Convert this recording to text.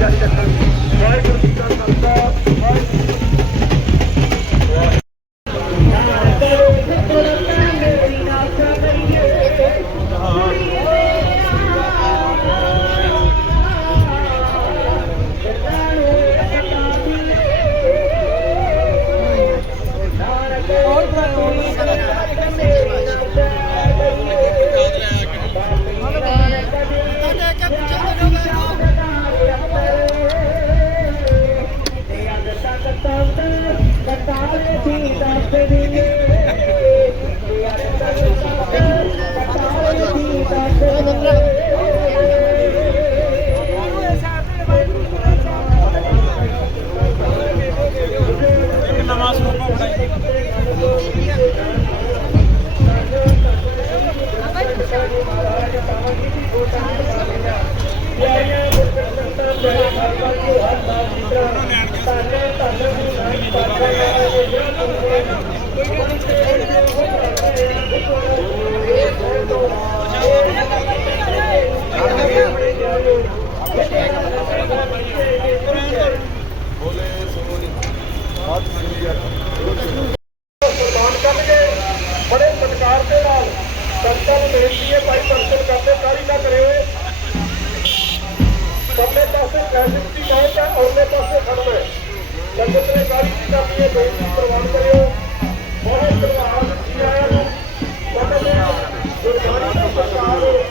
ਵਾਹਿਗੁਰੂ ਜੀ ਕਾ ਖਾਲਸਾ। ਸੰਤਾਂ ਨੂੰ ਬੇਨਤੀ ਹੈ ਭਾਈ ਦਰਸ਼ਨ ਕਰਦੇ ਕਾਰੀ ਨਾ ਕਰਿਓ ਸਭੇ ਪਾਸੇ ਟ੍ਰੈਫਿਕ ਦੀ ਬਹੁਤ ਹੈ ਔਰਲੇ ਪਾਸੇ ਖੜਨਾ ਹੈ ਸੰਗਤ ਨੇ ਕਾਰੀ ਦੀ ਕਰਨੀ ਹੈ ਬੇਨਤੀ ਪ੍ਰਵਾਨ ਕਰਿਓ ਬਹੁਤ ਧੰਨਵਾਦ ਜੀ ਆਇਆਂ ਨੂੰ ਸਾਡੇ ਗੁਰਬਾਣੀ ਦਾ ਪ੍ਰਚਾਰ